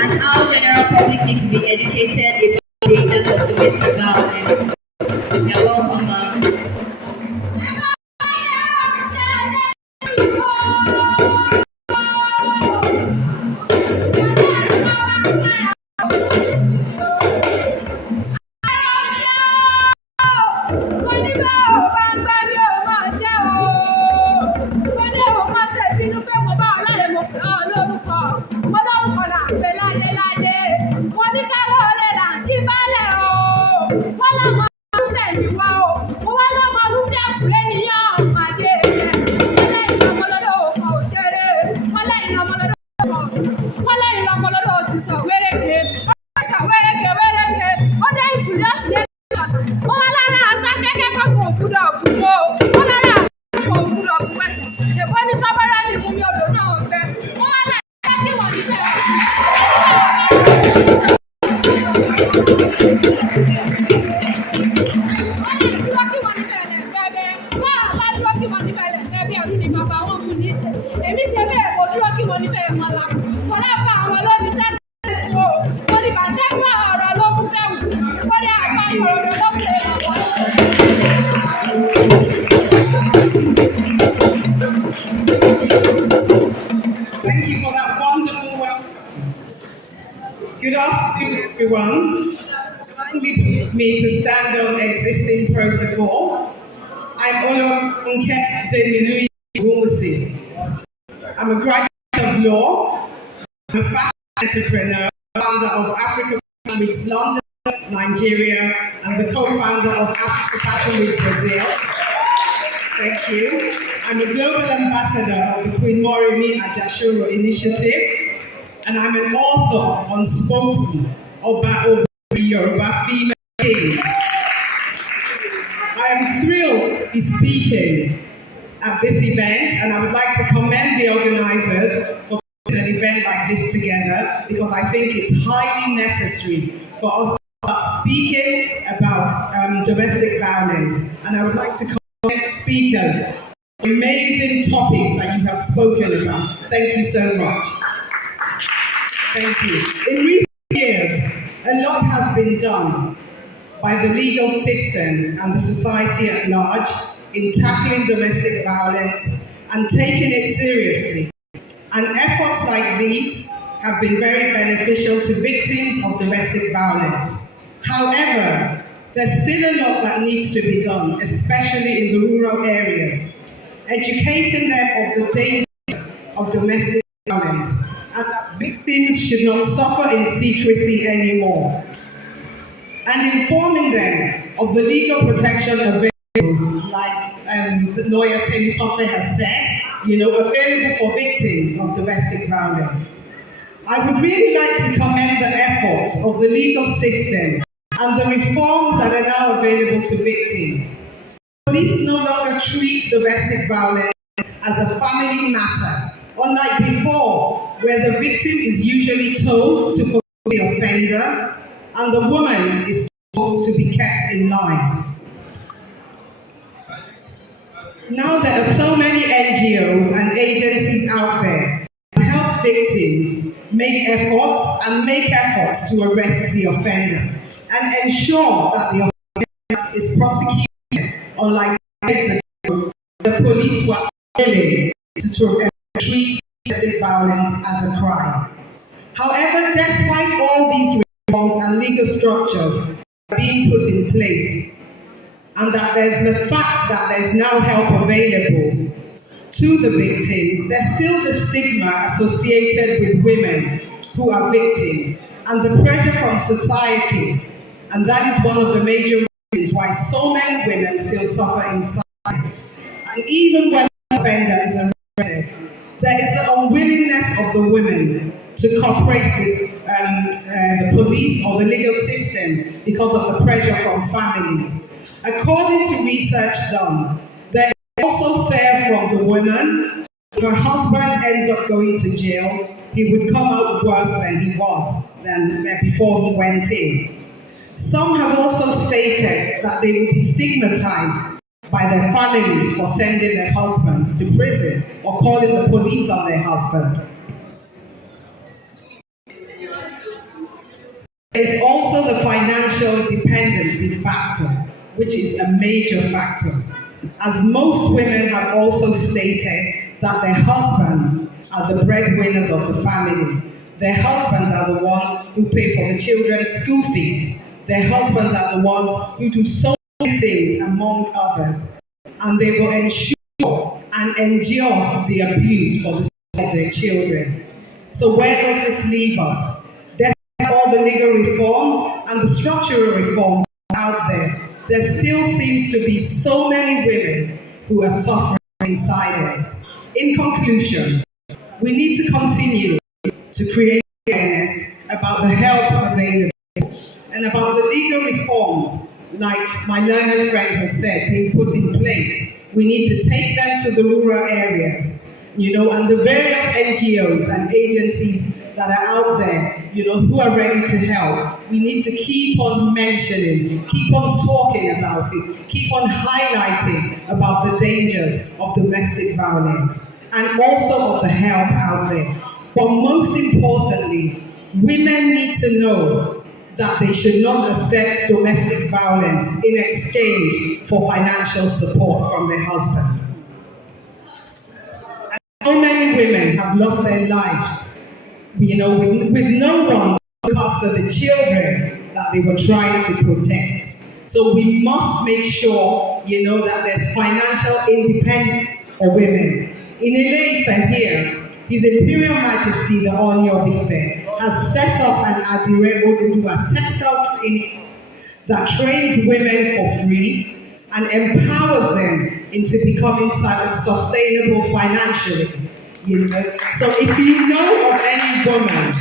and how general public need to be educated about the dangers of domestic violence. You're welcome, ma'am. Thank you for that wonderful welcome. Good afternoon, everyone. Kindly permit me to stand on existing protocol. I'm Olori Ogunwusi. I'm a graduate of law. I'm a fashion entrepreneur, founder of Africa Fashion Weeks London, Nigeria, and the co-founder of Africa Fashion Week Brazil. Thank you. I'm a global ambassador of the Queen Moremi Ajashoro initiative, and I'm an author on Spoken Oba Yoruba Female Kings. I am thrilled to be speaking at this event, and I would like to commend the organizers for putting an event like this together, because I think it's highly necessary for us to start speaking about domestic violence. And I would like to commend speakers for amazing topics that you have spoken about. Thank you so much. Thank you. In recent years, a lot has been done by the legal system and the society at large in tackling domestic violence and taking it seriously. And efforts like these have been very beneficial to victims of domestic violence. However, there's still a lot that needs to be done, especially in the rural areas, educating them of the dangers of domestic violence and that victims should not suffer in secrecy anymore, and informing them of the legal protection available, like the lawyer Tim Toppe has said, available for victims of domestic violence. I would really like to commend the efforts of the legal system and the reforms that are now available to victims. Police no longer treat domestic violence as a family matter, unlike before, where the victim is usually told to forgive the offender and the woman is told to be kept in line. Now there are so many NGOs and agencies out there to help victims make efforts to arrest the offender and ensure that the offender is prosecuted, unlike years ago, the police were willing to treat domestic violence as a crime. However, despite all these reforms and legal structures being put in place, and that there's the fact that there's now help available to the victims, there's still the stigma associated with women who are victims and the pressure from society. And that is one of the major reasons why so many women still suffer in silence. And even when the offender is arrested, there is the unwillingness of the women to cooperate with the police or the legal system because of the pressure from families. According to research done, there is also fear from the woman. If her husband ends up going to jail, he would come out worse than he was before he went in. Some have also stated that they will be stigmatized by their families for sending their husbands to prison or calling the police on their husband. There's also the financial dependency factor, which is a major factor. As most women have also stated that their husbands are the breadwinners of the family. Their husbands are the ones who pay for the children's school fees. Their husbands are the ones who do so many things, among others. And they will ensure and endure the abuse for the sake of their children. So where does this leave us? All the legal reforms and the structural reforms out there still seems to be so many women who are suffering in silence. In conclusion, we need to continue to create awareness about the help available and about the legal reforms, like my learned friend has said, being put in place. We need to take them to the rural areas, and the various NGOs and agencies that are out there, who are ready to help. We need to keep on mentioning, keep on talking about it, keep on highlighting about the dangers of domestic violence and also of the help out there. But most importantly, women need to know that they should not accept domestic violence in exchange for financial support from their husband. So many women have lost their lives, with no one to look after the children that they were trying to protect. So we must make sure, that there's financial independence for women. In Ile-Ife here, His Imperial Majesty, the Ooni of Ife, has set up an Aderonke textile clinic that trains women for free and empowers them into becoming sustainable financially. So if you know of any woman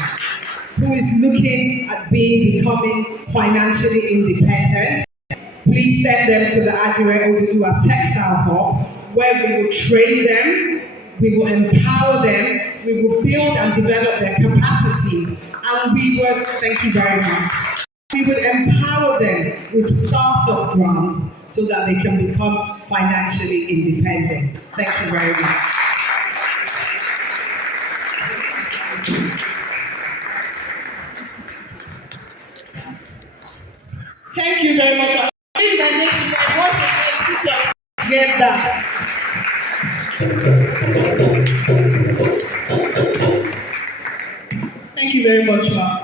who is looking at becoming financially independent, please send them to the Aderonke Textile Hub, where we will train them, we will empower them, we will build and develop their capacity, and thank you very much. We would empower them with startup grants so that they can become financially independent. Thank you very much. Thank you very much. Ladies and gentlemen, once again, put your together. Thank you very much, ma'am.